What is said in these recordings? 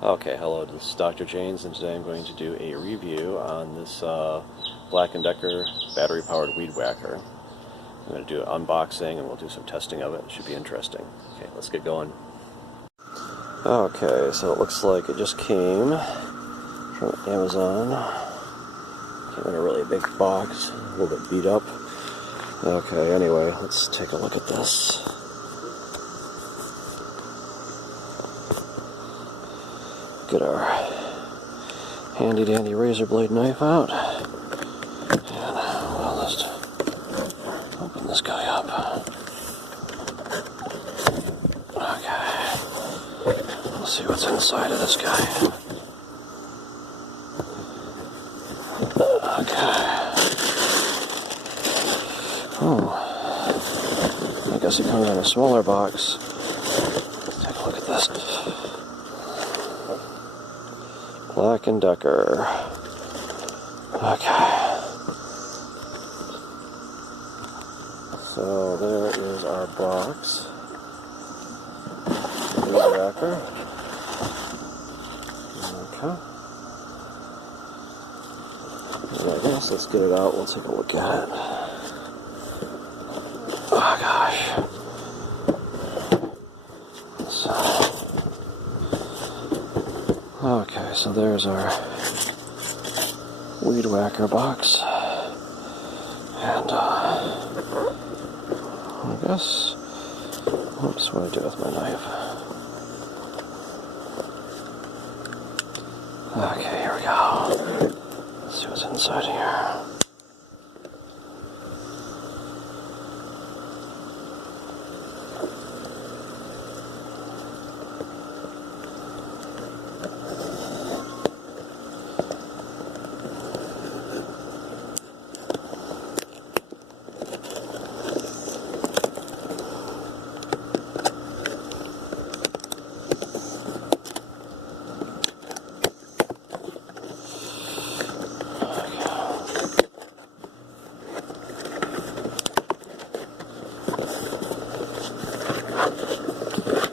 Okay, hello, this is Dr. James, and today I'm going to do a review on this Black & Decker battery-powered weed whacker. I'm going to do an unboxing and we'll do some testing of it. It should be interesting. Okay, let's get going. Okay, so it looks like it just came from Amazon. Came in a really big box, a little bit beat up. Okay, anyway, let's take a look at this. Get our handy dandy razor blade knife out. And we'll just open this guy up. Okay. Let's see what's inside of this guy. Okay. Oh. I guess it comes in a smaller box. Let's take a look at this. Black & Decker. Okay. So there is our box. Weed whacker. Okay. And I guess let's get it out. We'll take a look at it. Oh gosh. Okay, so there's our weed whacker box, and I guess, oops, what do I do with my knife? Okay, here we go. Let's see what's inside here.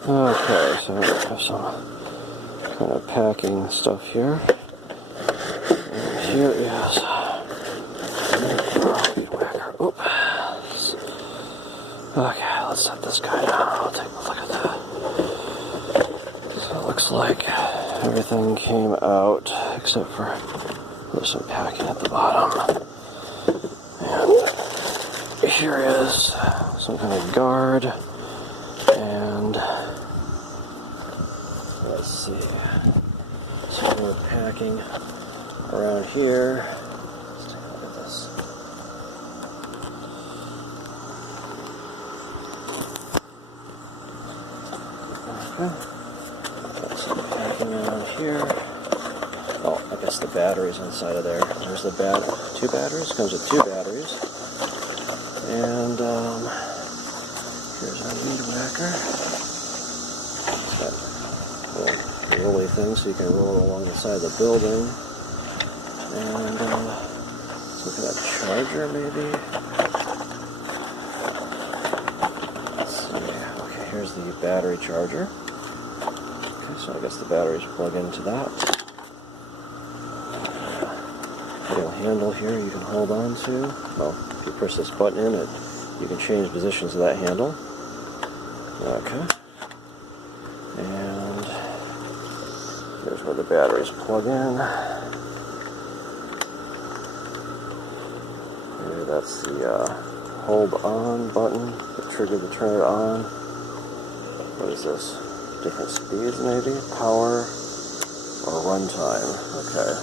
Okay, so we have some kind of packing stuff here. And here is weed whacker. Oops. Okay, let's set this guy down. I'll take a look at that. So it looks like everything came out except for there's some packing at the bottom. And here is some kind of guard. And let's see, some more packing around here. Let's take a look at this. Okay. Got some packing around here. Oh, I guess the battery's inside of there. There's the two batteries. Comes with two batteries. And here's our weed whacker. It's got a rolly thing so you can roll it along the side of the building. And let's look at that charger maybe. Let's see. Okay, here's the battery charger. Okay, so I guess the batteries plug into that. Little handle here you can hold on to. Well, if you press this button in it, you can change positions of that handle. Okay. And here's where the batteries plug in. Maybe that's the hold on button, the trigger to turn it on. What is this? Different speeds maybe? Power or runtime. Okay.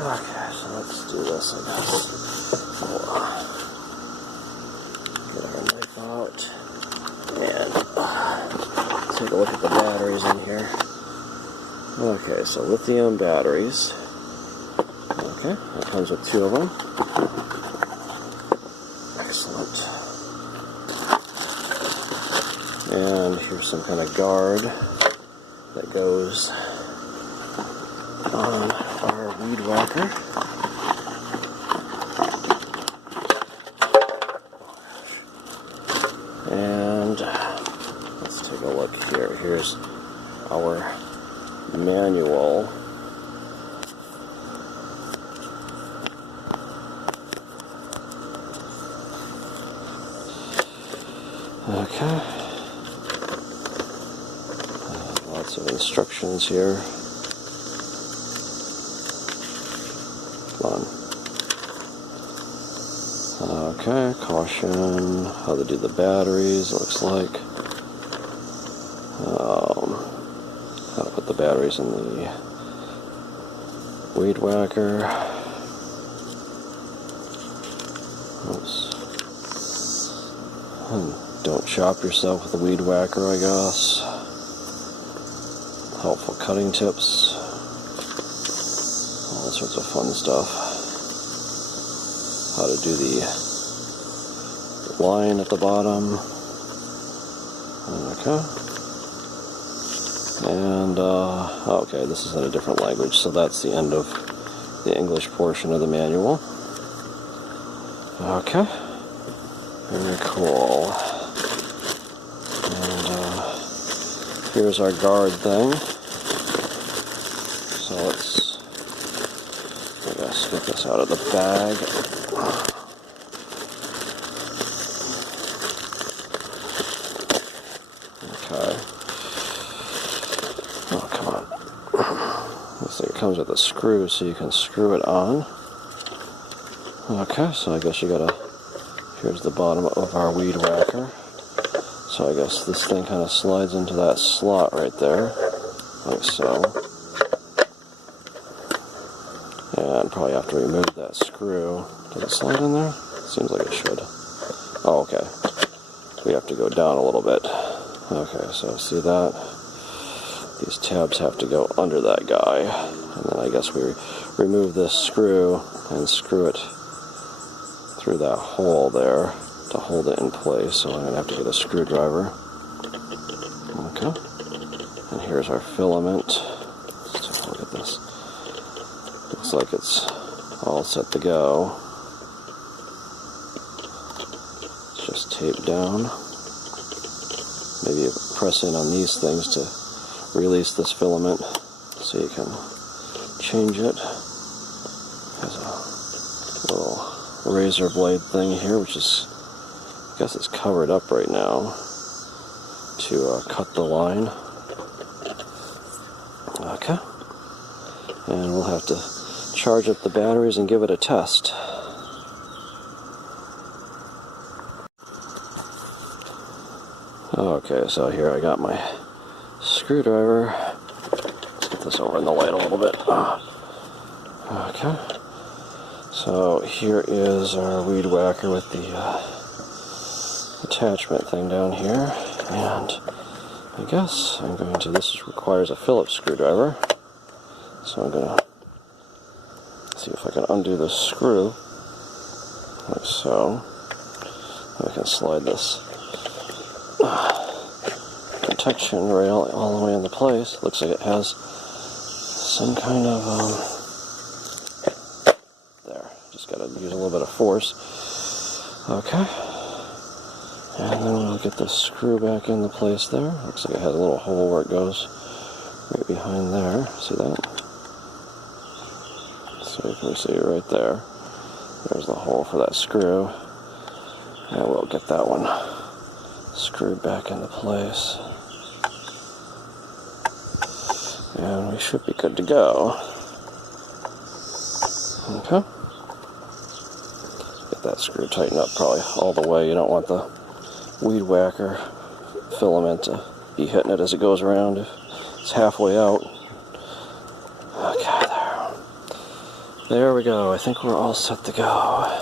Okay, so let's do this, I guess. Get our knife out and take a look at the batteries in here. Okay, so lithium batteries. Okay, that comes with two of them. Excellent. And here's some kind of guard that goes on our weed whacker. And let's take a look here. Here's our manual. Okay. Lots of instructions here. Come on. Okay, caution, how to do the batteries, looks like. How to put the batteries in the weed whacker. Oops. Don't chop yourself with a weed whacker, I guess. Helpful cutting tips. All sorts of fun stuff. How to do the line at the bottom. Okay. And, okay, this is in a different language, so that's the end of the English portion of the manual. Okay. Very cool. And, here's our guard thing. So let's, I guess, get this out of the bag. Okay. Oh, come on. Looks like it comes with a screw, so you can screw it on. Okay, so I guess you gotta, here's the bottom of our weed whacker. So I guess this thing kind of slides into that slot right there, like so. And probably have to remove that screw. Does it slide in there? Seems like it should. Oh, okay. We have to go down a little bit. Okay, so see that? These tabs have to go under that guy. And then I guess we remove this screw and screw it through that hole there to hold it in place. So I'm going to have to get a screwdriver. Okay. And here's our filament. Let's take a look at this. Looks like it's all set to go. It's just taped down. Maybe you press in on these things to release this filament so you can change it. There's a little razor blade thing here, which is, I guess it's covered up right now to cut the line. Okay. And we'll have to charge up the batteries and give it a test. Okay, so here I got my screwdriver. Let's get this over in the light a little bit. Okay. So here is our weed whacker with the attachment thing down here. And I guess I'm going to, this requires a Phillips screwdriver. So I'm going to see if I can undo this screw, like so. I can slide this protection rail all the way into place. Looks like it has some kind of, there, just got to use a little bit of force. Okay. And then we'll get the screw back into place there. Looks like it has a little hole where it goes right behind there. See that? So you can see it right there. There's the hole for that screw. And we'll get that one screwed back into place. And we should be good to go. Okay. Get that screw tightened up probably all the way. You don't want the weed whacker filament to be hitting it as it goes around if it's halfway out. Okay, there. There we go. I think we're all set to go.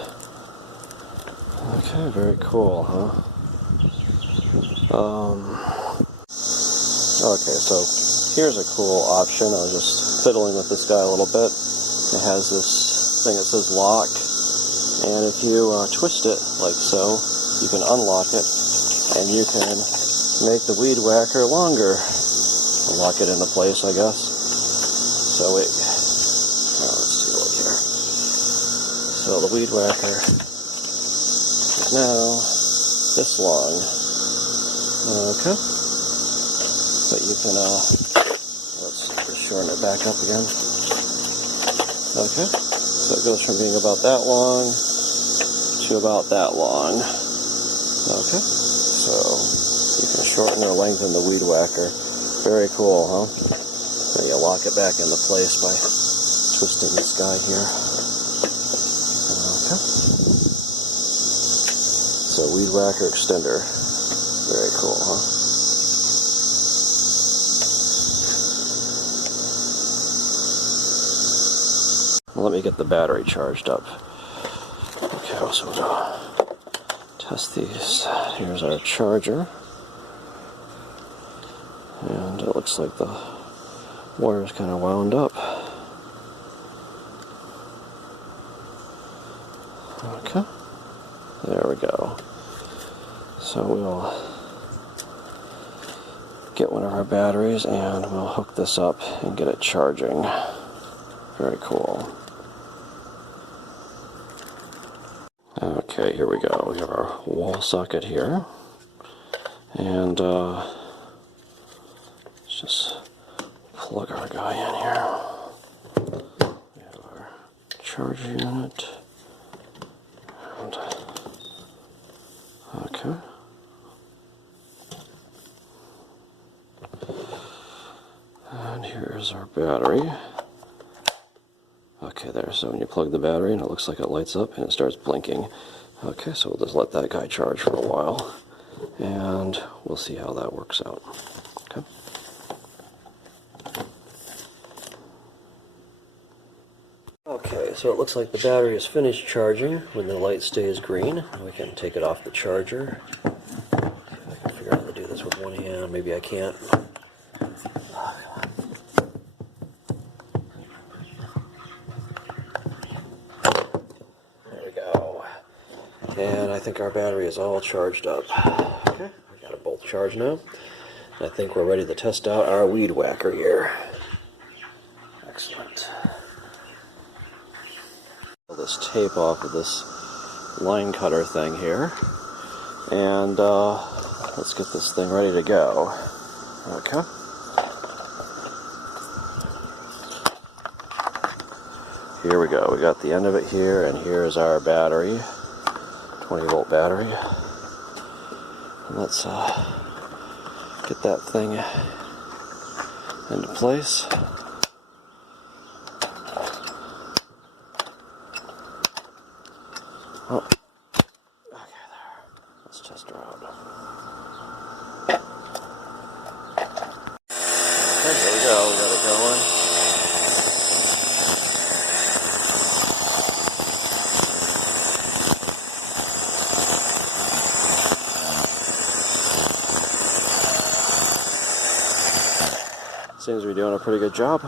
Okay, very cool, huh? Okay, so here's a cool option. I was just fiddling with this guy a little bit. It has this thing that says lock, and if you twist it like so, you can unlock it, and you can make the weed whacker longer. Lock it into place, I guess. So it, let's see, look here. So the weed whacker is now this long. Okay. But you can shorten it back up again. Okay, so it goes from being about that long to about that long. Okay, so you can shorten or lengthen the weed whacker. Very cool, huh? Now you lock it back into place by twisting this guy here. Okay. So weed whacker extender. Very cool, huh? Let me get the battery charged up. Okay, so we'll test these. Here's our charger. And it looks like the wire's kind of wound up. Okay. There we go. So we'll get one of our batteries and we'll hook this up and get it charging. Very cool. Okay, here we go. We have our wall socket here. And let's just plug our guy in here. We have our charger unit. And, okay. And here's our battery. Okay, there, so when you plug the battery and it looks like it lights up and it starts blinking. Okay, so we'll just let that guy charge for a while and we'll see how that works out. Okay. Okay, so it looks like the battery is finished charging. When the light stays green, we can take it off the charger. I can figure out how to do this with one hand, maybe I can't. And I think our battery is all charged up. Okay, I got it both charged now. I think we're ready to test out our weed whacker here. Excellent. Pull this tape off of this line cutter thing here. And let's get this thing ready to go. Okay. Here we go. We got the end of it here, and here's our battery. 20-volt battery. And let's get that thing into place. Oh, okay, there. Let's test her out. Okay, here we go. We got it going. Seems to be doing a pretty good job.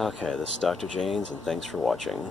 Okay, this is Dr. Janes, and thanks for watching.